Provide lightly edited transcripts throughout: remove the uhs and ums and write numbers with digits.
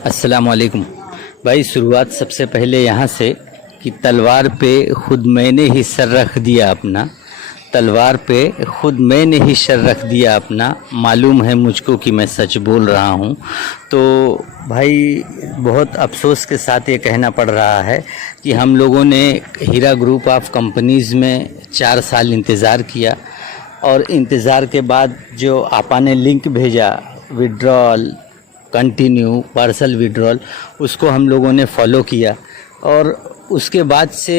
अस्सलामुअलैकुम भाई। शुरुआत सबसे पहले यहाँ से कि तलवार पे खुद मैंने ही सर रख दिया अपना, तलवार पे खुद मैंने ही सर रख दिया अपना, मालूम है मुझको कि मैं सच बोल रहा हूँ। तो भाई बहुत अफसोस के साथ ये कहना पड़ रहा है कि हम लोगों ने हीरा ग्रुप ऑफ कंपनीज़ में 4 साल इंतज़ार किया और इंतज़ार के बाद जो आपा ने लिंक भेजा विड्रॉल कंटिन्यू पार्सल विड्रॉल, उसको हम लोगों ने फॉलो किया और उसके बाद से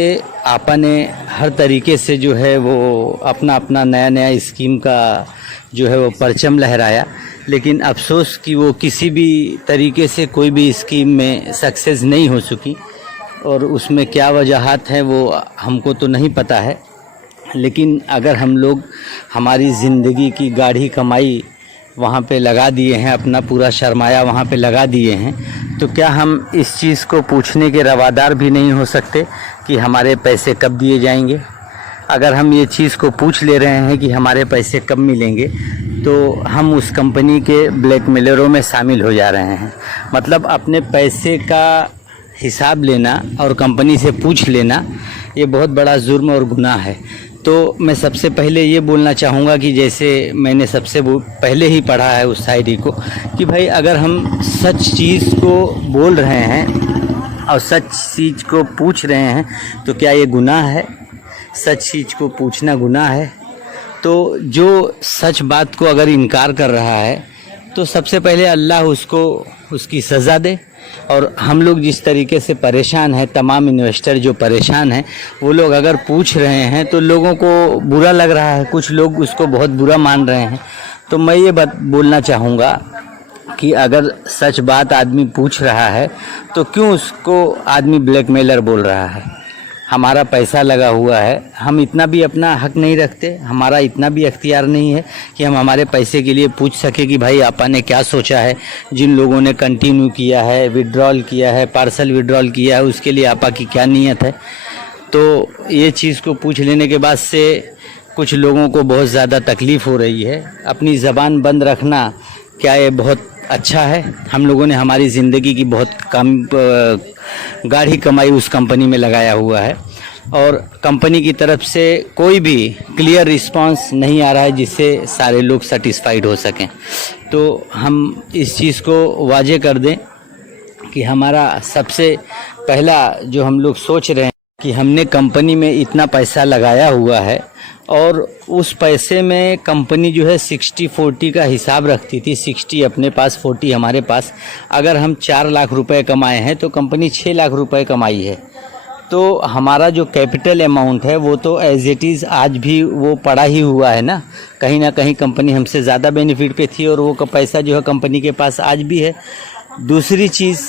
आपा ने हर तरीके से जो है वो अपना अपना नया नया स्कीम का जो है वो परचम लहराया। लेकिन अफसोस कि वो किसी भी तरीके से कोई भी स्कीम में सक्सेस नहीं हो सकी और उसमें क्या वजहात हैं वो हमको तो नहीं पता है। लेकिन अगर हम लोग हमारी ज़िंदगी की गाढ़ी कमाई वहाँ पे लगा दिए हैं, अपना पूरा सरमाया वहाँ पे लगा दिए हैं, तो क्या हम इस चीज़ को पूछने के रवादार भी नहीं हो सकते कि हमारे पैसे कब दिए जाएंगे? अगर हम ये चीज़ को पूछ ले रहे हैं कि हमारे पैसे कब मिलेंगे, तो हम उस कंपनी के ब्लैकमेलरों में शामिल हो जा रहे हैं। मतलब अपने पैसे का हिसाब लेना और कंपनी से पूछ लेना ये बहुत बड़ा जुर्म और गुनाह है। तो मैं सबसे पहले ये बोलना चाहूँगा कि जैसे मैंने सबसे पहले ही पढ़ा है उस शायरी को कि भाई अगर हम सच चीज़ को बोल रहे हैं और सच चीज़ को पूछ रहे हैं तो क्या ये गुनाह है? सच चीज़ को पूछना गुनाह है? तो जो सच बात को अगर इनकार कर रहा है तो सबसे पहले अल्लाह उसको उसकी सज़ा दे। और हम लोग जिस तरीके से परेशान हैं, तमाम इन्वेस्टर जो परेशान हैं, वो लोग अगर पूछ रहे हैं तो लोगों को बुरा लग रहा है, कुछ लोग उसको बहुत बुरा मान रहे हैं। तो मैं ये बात बोलना चाहूँगा कि अगर सच बात आदमी पूछ रहा है तो क्यों उसको आदमी ब्लैकमेलर बोल रहा है? हमारा पैसा लगा हुआ है, हम इतना भी अपना हक नहीं रखते, हमारा इतना भी अख्तियार नहीं है कि हम हमारे पैसे के लिए पूछ सके कि भाई आपा ने क्या सोचा है? जिन लोगों ने कंटिन्यू किया है, विड्रॉल किया है, पार्सल विड्रॉल किया है, उसके लिए आपा की क्या नीयत है? तो ये चीज़ को पूछ लेने के बाद से कुछ लोगों को बहुत ज़्यादा तकलीफ़ हो रही है। अपनी ज़बान बंद रखना क्या ये बहुत अच्छा है? हम लोगों ने हमारी ज़िंदगी की बहुत कम गाढ़ी कमाई उस कंपनी में लगाया हुआ है और कंपनी की तरफ से कोई भी क्लियर रिस्पांस नहीं आ रहा है जिससे सारे लोग सेटिस्फाइड हो सकें। तो हम इस चीज़ को वाजे कर दें कि हमारा सबसे पहला जो हम लोग सोच रहे हैं कि हमने कंपनी में इतना पैसा लगाया हुआ है और उस पैसे में कंपनी जो है 60-40 का हिसाब रखती थी, 60 अपने पास 40 हमारे पास। अगर हम 4 लाख रुपए कमाए हैं तो कंपनी 6 लाख रुपए कमाई है। तो हमारा जो कैपिटल अमाउंट है वो तो एज इट इज़ आज भी वो पड़ा ही हुआ है ना कहीं कंपनी हमसे ज़्यादा बेनिफिट पे थी और वो पैसा जो है कंपनी के पास आज भी है। दूसरी चीज़,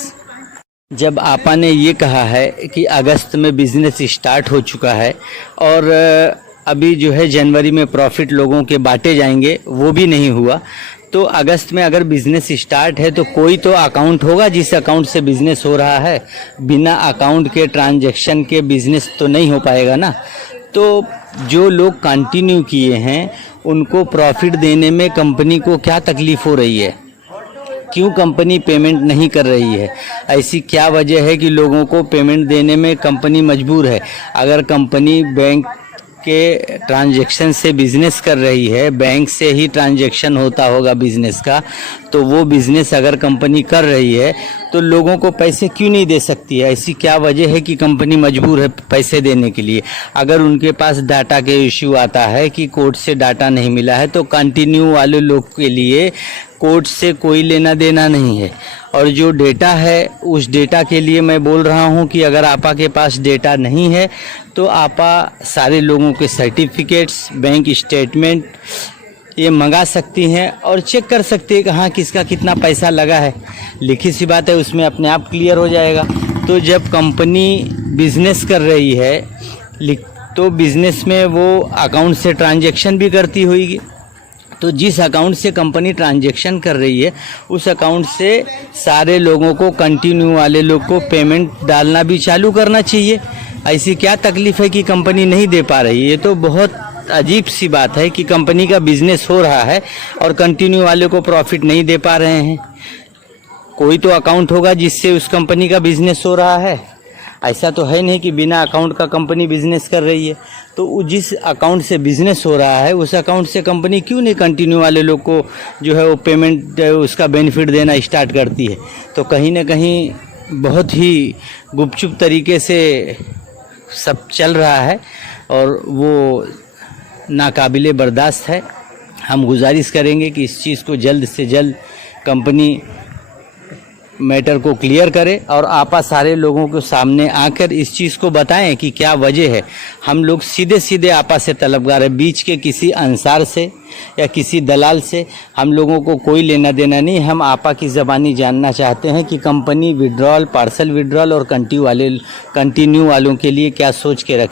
जब आपा ने ये कहा है कि अगस्त में बिज़नेस स्टार्ट हो चुका है और अभी जो है जनवरी में प्रॉफिट लोगों के बांटे जाएंगे, वो भी नहीं हुआ, तो अगस्त में अगर बिज़नेस स्टार्ट है तो कोई तो अकाउंट होगा जिस अकाउंट से बिज़नेस हो रहा है। बिना अकाउंट के ट्रांजैक्शन के बिज़नेस तो नहीं हो पाएगा ना। तो जो लोग कंटिन्यू किए हैं उनको प्रॉफिट देने में कंपनी को क्या तकलीफ़ हो रही है? क्यों कंपनी पेमेंट नहीं कर रही है? ऐसी क्या वजह है कि लोगों को पेमेंट देने में कंपनी मजबूर है? अगर कंपनी बैंक के ट्रांजैक्शन से बिज़नेस कर रही है, बैंक से ही ट्रांजैक्शन होता होगा बिज़नेस का, तो वो बिज़नेस अगर कंपनी कर रही है तो लोगों को पैसे क्यों नहीं दे सकती है? ऐसी क्या वजह है कि कंपनी मजबूर है पैसे देने के लिए? अगर उनके पास डाटा के इश्यू आता है कि कोर्ट से डाटा नहीं मिला है, तो कंटिन्यू वाले लोग के लिए कोर्ट से कोई लेना देना नहीं है। और जो डेटा है उस डेटा के लिए मैं बोल रहा हूं कि अगर आपा के पास डेटा नहीं है तो आपा सारे लोगों के सर्टिफिकेट्स, बैंक स्टेटमेंट ये मंगा सकती हैं और चेक कर सकती है कि हाँ किसका कितना पैसा लगा है। लिखित सी बात है, उसमें अपने आप क्लियर हो जाएगा। तो जब कंपनी बिज़नेस कर रही है तो बिज़नेस में वो अकाउंट से ट्रांजैक्शन भी करती होगी। तो जिस अकाउंट से कंपनी ट्रांजैक्शन कर रही है उस अकाउंट से सारे लोगों को, कंटिन्यू वाले लोग को पेमेंट डालना भी चालू करना चाहिए। ऐसी क्या तकलीफ़ है कि कंपनी नहीं दे पा रही है? ये तो बहुत अजीब सी बात है कि कंपनी का बिज़नेस हो रहा है और कंटिन्यू वाले को प्रॉफिट नहीं दे पा रहे हैं। कोई तो अकाउंट होगा जिससे उस कंपनी का बिजनेस हो रहा है। ऐसा तो है नहीं कि बिना अकाउंट का कंपनी बिजनेस कर रही है। तो जिस अकाउंट से बिजनेस हो रहा है उस अकाउंट से कंपनी क्यों नहीं कंटिन्यू वाले लोग को जो है वो पेमेंट उसका बेनिफिट देना स्टार्ट करती है। तो कहीं ना कहीं बहुत ही गुपचुप तरीके से सब चल रहा है और वो नाकाबिले बर्दाश्त है। हम गुजारिश करेंगे कि इस चीज़ को जल्द से जल्द कंपनी मैटर को क्लियर करे और आपा सारे लोगों के सामने आकर इस चीज़ को बताएं कि क्या वजह है। हम लोग सीधे सीधे आपा से तलबगार है, बीच के किसी अंसार से या किसी दलाल से हम लोगों को कोई लेना देना नहीं। हम आपा की ज़बानी जानना चाहते हैं कि कंपनी विड्रॉल, पार्सल विड्रॉल और कंटिन्यू वालों के लिए क्या सोच के रखी